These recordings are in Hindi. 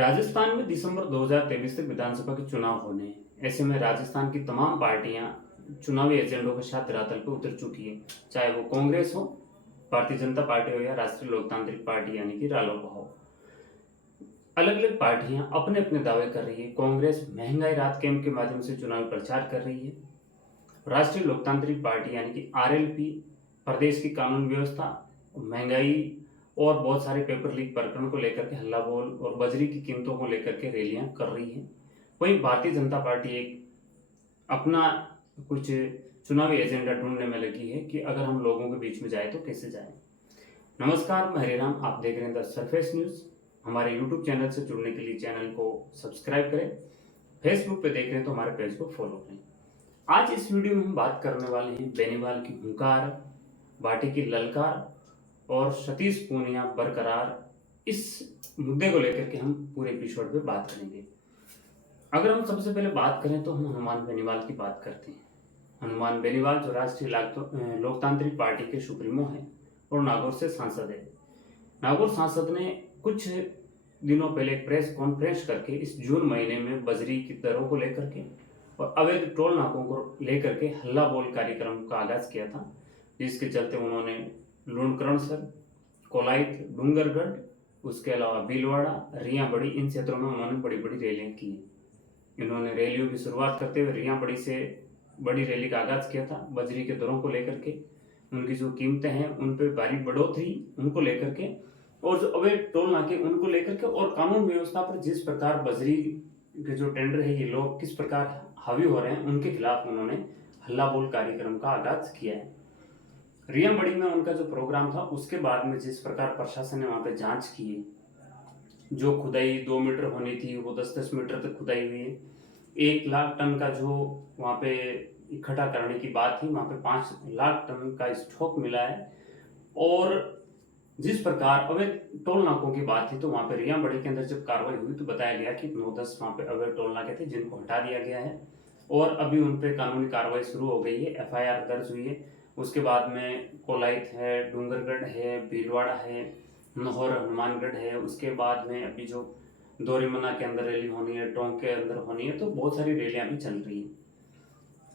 राजस्थान में दिसंबर 2023 तक विधानसभा के चुनाव होने हैं। ऐसे में राजस्थान की तमाम पार्टियां चुनावी एजेंडों के साथ धरातल पर उतर चुकी है, चाहे वो कांग्रेस हो, भारतीय जनता पार्टी हो या राष्ट्रीय लोकतांत्रिक पार्टी यानी कि रालोपा हो। अलग अलग पार्टियां अपने अपने दावे कर रही है। कांग्रेस महंगाई राहत कैंप के माध्यम से चुनावी प्रचार कर रही है। राष्ट्रीय लोकतांत्रिक पार्टी यानी कि आरएलपी प्रदेश की कानून व्यवस्था, महंगाई और बहुत सारे पेपर लीक प्रकरण को लेकर के हल्ला बोल और बजरी की कीमतों को लेकर के रैलियां कर रही है। वहीं भारतीय जनता पार्टी एक अपना कुछ चुनावी एजेंडा ढूंढने में लगी है कि अगर हम लोगों के बीच में जाए तो कैसे जाए। नमस्कार, मैं हरिराम, आप देख रहे हैं द सरफेस न्यूज। हमारे यूट्यूब चैनल से जुड़ने के लिए चैनल को सब्सक्राइब करें। फेसबुक पे देख रहे हैं तो हमारे पेज को फॉलो करें। आज इस वीडियो में हम बात करने वाले हैं बेनीवाल की हुंकार, भाटी की ललकार और सतीश पूनिया बरकरार। इस मुद्दे को लेकर के हम पूरे एपिसोड पे बात करेंगे। अगर हम सबसे पहले बात करें तो हम हनुमान बेनीवाल की बात करते हैं। हनुमान बेनीवाल जो राष्ट्रीय लोकतांत्रिक पार्टी के सुप्रीमो हैं और नागौर से सांसद है। नागौर सांसद ने कुछ दिनों पहले प्रेस कॉन्फ्रेंस करके इस जून महीने में बजरी की दरों को लेकर के और अवैध टोल नाकों को लेकर के हल्ला बोल कार्यक्रम का आगाज किया था, जिसके चलते उन्होंने लुणकरणसर, कोलाइत, डूंगरगढ़, उसके अलावा भीलवाड़ा, रियाबड़ी, इन क्षेत्रों में उन्होंने बड़ी बड़ी रैलियां की। इन्होंने रैलियों की शुरुआत करते हुए रियाबड़ी से बड़ी रैली का आगाज किया था। बजरी के दरों को लेकर के, उनकी जो कीमतें हैं उन पर भारी बढ़ोतरी उनको लेकर के, और जो अवैध टोल नाके उनको लेकर के, और कानून व्यवस्था पर जिस प्रकार बजरी के जो टेंडर है ये लोग किस प्रकार हावी हो रहे हैं, उनके खिलाफ उन्होंने हल्ला बोल कार्यक्रम का आगाज किया है। रियाबड़ी में उनका जो प्रोग्राम था उसके बाद में जिस प्रकार प्रशासन ने वहां पे जांच की है, जो खुदाई 2 मीटर होनी थी वो 10-10 मीटर तक खुदाई हुई है। 1 लाख टन का जो वहां पे इकट्ठा करने की बात थी, वहां पे 5 लाख टन का स्टॉक मिला है। और जिस प्रकार अवैध टोल नाकों की बात थी तो वहां पे रियाबड़ी के अंदर जब कार्रवाई हुई तो बताया गया कि 9-10 वहां पे अवैध टोल नाके थे जिनको हटा दिया गया है और अभी उन पे कानूनी कार्रवाई शुरू हो गई है, एफआईआर दर्ज हुई है। उसके बाद में कोलाइत है, डूंगरगढ़ है, भीलवाड़ा है, नहौर हनुमानगढ़ है। उसके बाद में अभी जो दोरीमना के अंदर रैली होनी है, टोंक के अंदर होनी है, तो बहुत सारी रैलियां भी चल रही हैं।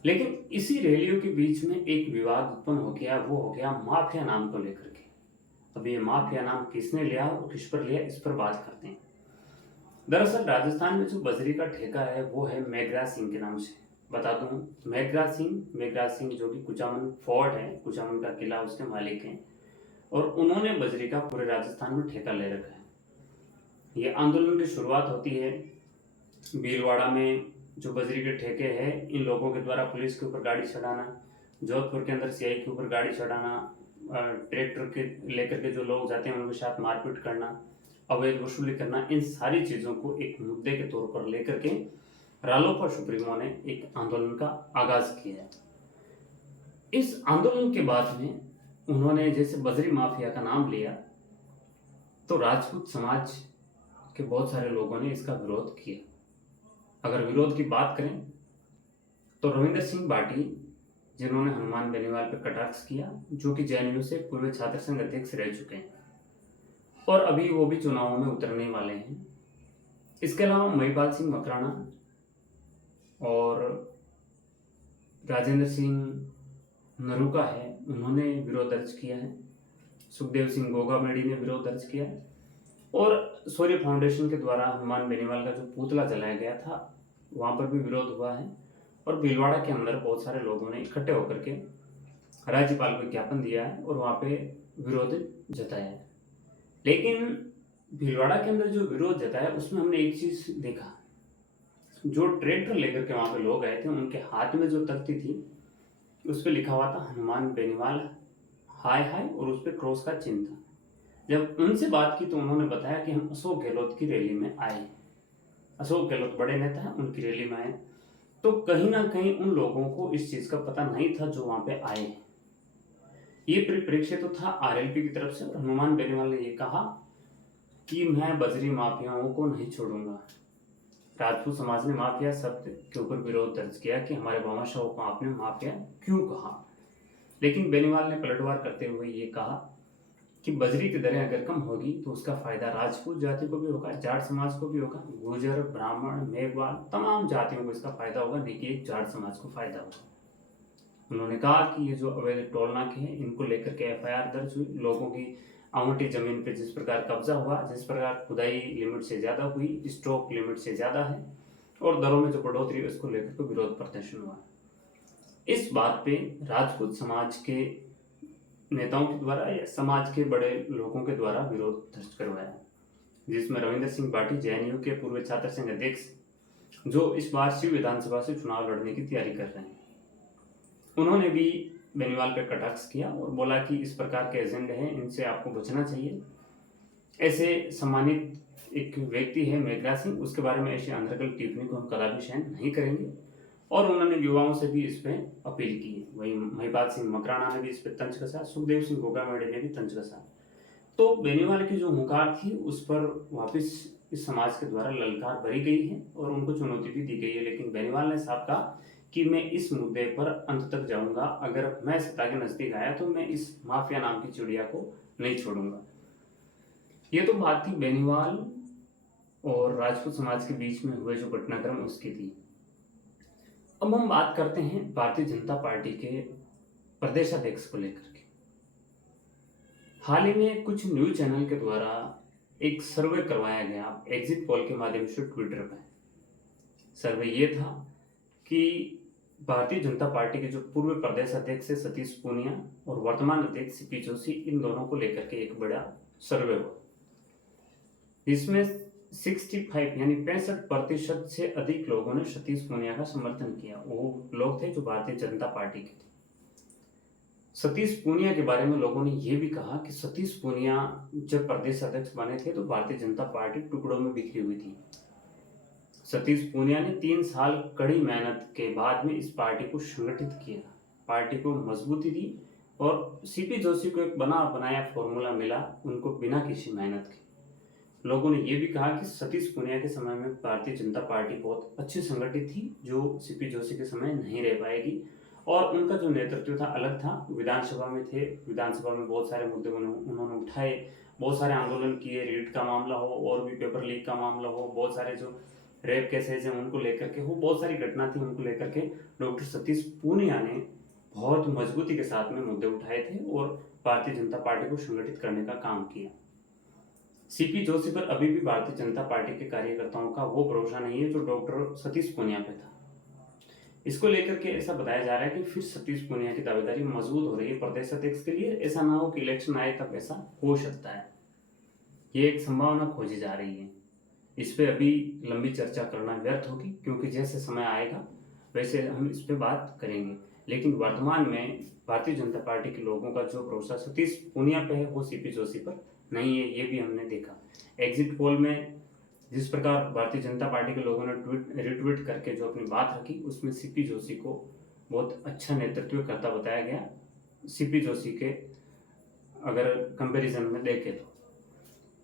लेकिन इसी रैलियों के बीच में एक विवाद उत्पन्न हो गया, वो हो गया माफिया नाम को लेकर के। अब ये माफिया नाम किसने लिया और किस पर लिया, इस पर बात करते हैं। दरअसल राजस्थान में जो बजरी का ठेका है वो है मेघराज सिंह के नाम से। बता दूं, मेघराज सिंह जो कि कुचामन फोर्ट है, कुचामन का किला, उसके मालिक हैं और उन्होंने बजरी का पूरे राजस्थान में ठेका ले रखा है। ये आंदोलन की शुरुआत होती है भीलवाड़ा में। जो बजरी के ठेके हैं, इन लोगों के द्वारा पुलिस के ऊपर गाड़ी चढ़ाना, जोधपुर के अंदर सीआई के ऊपर गाड़ी चढ़ाना, ट्रैक्टर के लेकर के जो लोग जाते हैं उनके साथ मारपीट करना, अवैध वसूली करना, इन सारी चीजों को एक मुद्दे के तौर पर लेकर के रालोपा सुप्रीमो ने एक आंदोलन का आगाज किया है। इस आंदोलन के बाद में उन्होंने जैसे बजरी माफिया का नाम लिया तो राजपूत समाज के बहुत सारे लोगों ने इसका विरोध किया। अगर विरोध की बात करें तो रविंद्र सिंह भाटी, जिन्होंने हनुमान बेनीवाल पर कटाक्ष किया, जो कि जेएनयू से पूर्व छात्र संघ अध्यक्ष रह चुके हैं और अभी वो भी चुनावों में उतरने वाले हैं। इसके अलावा महिपाल सिंह मकराना और राजेंद्र सिंह नरूका है, उन्होंने विरोध दर्ज किया है। सुखदेव सिंह गोगामेड़ी ने विरोध दर्ज किया है और सूर्य फाउंडेशन के द्वारा हनुमान बेनीवाल का जो पुतला जलाया गया था वहां पर भी विरोध हुआ है। और भीलवाड़ा के अंदर बहुत सारे लोगों ने इकट्ठे होकर के राज्यपाल को ज्ञापन दिया है और वहां पे विरोध जताया है। लेकिन भीलवाड़ा के अंदर जो विरोध जताया उसमें हमने एक चीज देखा, जो ट्रैक्टर लेकर के वहां पे लोग आए थे उनके हाथ में जो तख्ती थी उस पर लिखा हुआ था हनुमान बेनीवाल हाय हाय और उस पर क्रॉस का चिन्ह था। जब उनसे बात की तो उन्होंने बताया कि हम अशोक गहलोत की रैली में आए, अशोक गहलोत बड़े नेता हैं, उनकी रैली में आए। तो कहीं ना कहीं उन लोगों को इस चीज का पता नहीं था जो वहां पे आए। ये परिप्रेक्ष्य तो था आरएलपी की तरफ से और हनुमान बेनीवाल ने ये कहा कि मैं बजरी माफियाओं को नहीं छोड़ूंगा। राजपूत समाज ने माफिया शब्द के ऊपर विरोध दर्ज किया कि हमारे भामाशाहों को आपने माफिया क्यों कहा। लेकिन बेनीवाल ने पलटवार करते हुए ये कहा कि बजरी की दरें अगर कम होगी तो उसका फायदा राजपूत जाति को भी होगा, जाट समाज को भी होगा, गुर्जर, ब्राह्मण, मेघवाल तमाम जातियों को इसका फायदा होगा, नहीं कि एक जाट समाज को फायदा होगा। उन्होंने कहा कि ये जो अवैध टोल नाके हैं इनको लेकर के एफआईआर दर्ज हुई, लोगों की आवंटित जमीन पर जिस प्रकार कब्जा हुआ, जिस प्रकार खुदाई लिमिट से ज़्यादा हुई, स्टॉक लिमिट से ज़्यादा है और दरों में जो बढ़ोतरी है उसको लेकर के विरोध प्रदर्शन हुआ। इस बात पे राजपूत समाज के नेताओं के द्वारा या समाज के बड़े लोगों के द्वारा विरोध दर्ज करवाया, जिसमें रविंद्र सिंह पाठी जेएनयू के पूर्व छात्र संघ अध्यक्ष, जो इस बार शिव विधानसभा से चुनाव लड़ने की तैयारी कर रहे हैं, उन्होंने भी बेनीवाल पर कटाक्ष किया और बोला कि इस प्रकार के एजेंडे हैं, इनसे आपको बचना चाहिए। ऐसे सम्मानित एक व्यक्ति है मेघराज सिंह, उसके बारे में ऐसी अनर्गल टिप्पणी को हम कदापि सहन नहीं करेंगे और उन्होंने युवाओं से भी इस पर अपील की। वहीं महिपाल सिंह मकराना ने भी इस पर तंज कसा, सुखदेव सिंह गोगामेड़े ने भी तंज कसा। तो बेनीवाल की जो हुंकार थी उस पर वापस इस समाज के द्वारा ललकार भरी गई है और उनको चुनौती भी दी गई है, लेकिन बेनीवाल ने साफ कहा कि मैं इस मुद्दे पर अंत तक जाऊंगा, अगर मैं सत्ता के नजदीक आया तो मैं इस माफिया नाम की चिड़िया को नहीं छोड़ूंगा। ये तो बात थी बेनीवाल और राजपूत समाज के बीच में हुए जो घटनाक्रम उसकी थी। अब हम बात करते हैं भारतीय जनता पार्टी के प्रदेशाध्यक्ष को लेकर के। हाल ही में कुछ न्यूज चैनल के द्वारा एक सर्वे करवाया गया एग्जिट पोल के माध्यम से ट्विटर पर। सर्वे ये था कि भारतीय जनता पार्टी के जो पूर्व प्रदेश अध्यक्ष है सतीश पूनिया और वर्तमान अध्यक्ष सीपी जोशी, इन दोनों को लेकर के एक बड़ा सर्वे हुआ, जिसमें 65 यानी 65% से अधिक लोगों ने सतीश पूनिया का समर्थन किया। वो लोग थे जो भारतीय जनता पार्टी के थे। सतीश पूनिया के बारे में लोगों ने यह भी कहा कि सतीश पूनिया जब प्रदेश अध्यक्ष बने थे तो भारतीय जनता पार्टी टुकड़ों में बिखरी हुई थी। सतीश पूनिया ने 3 साल कड़ी मेहनत के बाद में इस पार्टी को संगठित किया, पार्टी को मजबूती दी और सीपी जोशी को एक बना बनाया फॉर्मूला मिला उनको बिना किसी मेहनत के। लोगों ने यह भी कहा कि सतीश पूनिया के समय में भारतीय जनता पार्टी बहुत अच्छी संगठित थी, जो सीपी जोशी के समय नहीं रह पाएगी और उनका जो नेतृत्व था अलग था। विधानसभा में थे, विधानसभा में बहुत सारे मुद्दे उन्होंने उठाए, बहुत सारे आंदोलन किए, रीट का मामला हो और भी पेपर लीक का मामला हो, बहुत सारे जो रेप केसेज हैं उनको लेकर के हो, बहुत सारी घटना थी उनको लेकर के डॉक्टर सतीश पूनिया ने बहुत मजबूती के साथ में मुद्दे उठाए थे और भारतीय जनता पार्टी को संगठित करने का काम किया। सीपी जोशी पर अभी भी भारतीय जनता पार्टी के कार्यकर्ताओं का वो भरोसा नहीं है जो डॉक्टर सतीश पूनिया पे था। इसको लेकर के ऐसा बताया जा रहा है कि फिर सतीश पूनिया की दावेदारी मजबूत हो रही है प्रदेश अध्यक्ष के लिए। ऐसा ना हो कि इलेक्शन आए तब ऐसा हो सकता है, ये एक संभावना खोजी जा रही है। इस पे अभी लंबी चर्चा करना व्यर्थ होगी, क्योंकि जैसे समय आएगा वैसे हम इस पे बात करेंगे। लेकिन वर्तमान में भारतीय जनता पार्टी के लोगों का जो भरोसा सतीश पूनिया पे है वो सीपी जोशी पर नहीं है, ये भी हमने देखा। एग्जिट पोल में जिस प्रकार भारतीय जनता पार्टी के लोगों ने रिट्वीट करके जो अपनी बात रखी, उसमें सीपी जोशी को बहुत अच्छा नेतृत्व करता बताया गया, सीपी जोशी के अगर कंपैरिजन में देखें तो।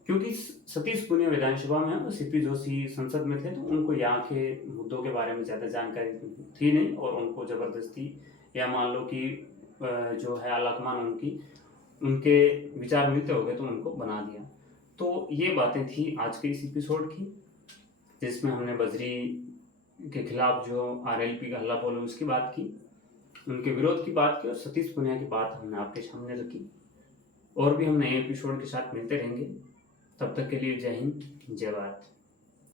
क्योंकि सतीश पूनिया विधानसभा में और सीपी जोशी संसद में थे तो उनको यहाँ के मुद्दों के बारे में ज़्यादा जानकारी थी नहीं और उनको ज़बरदस्ती या मान लो कि जो है आलाकमान उनके विचार मिलते हो गए तो उनको बना दिया। तो ये बातें थी आज के इस एपिसोड की, जिसमें हमने बजरी के खिलाफ जो आरएलपी का हल्ला बोल उसकी बात की, उनके विरोध की बात की और सतीश पूनिया की बात हमने आपके सामने रखी। और भी हम नए एपिसोड के साथ मिलते रहेंगे, तब तक के लिए जय हिंद, जय भारत।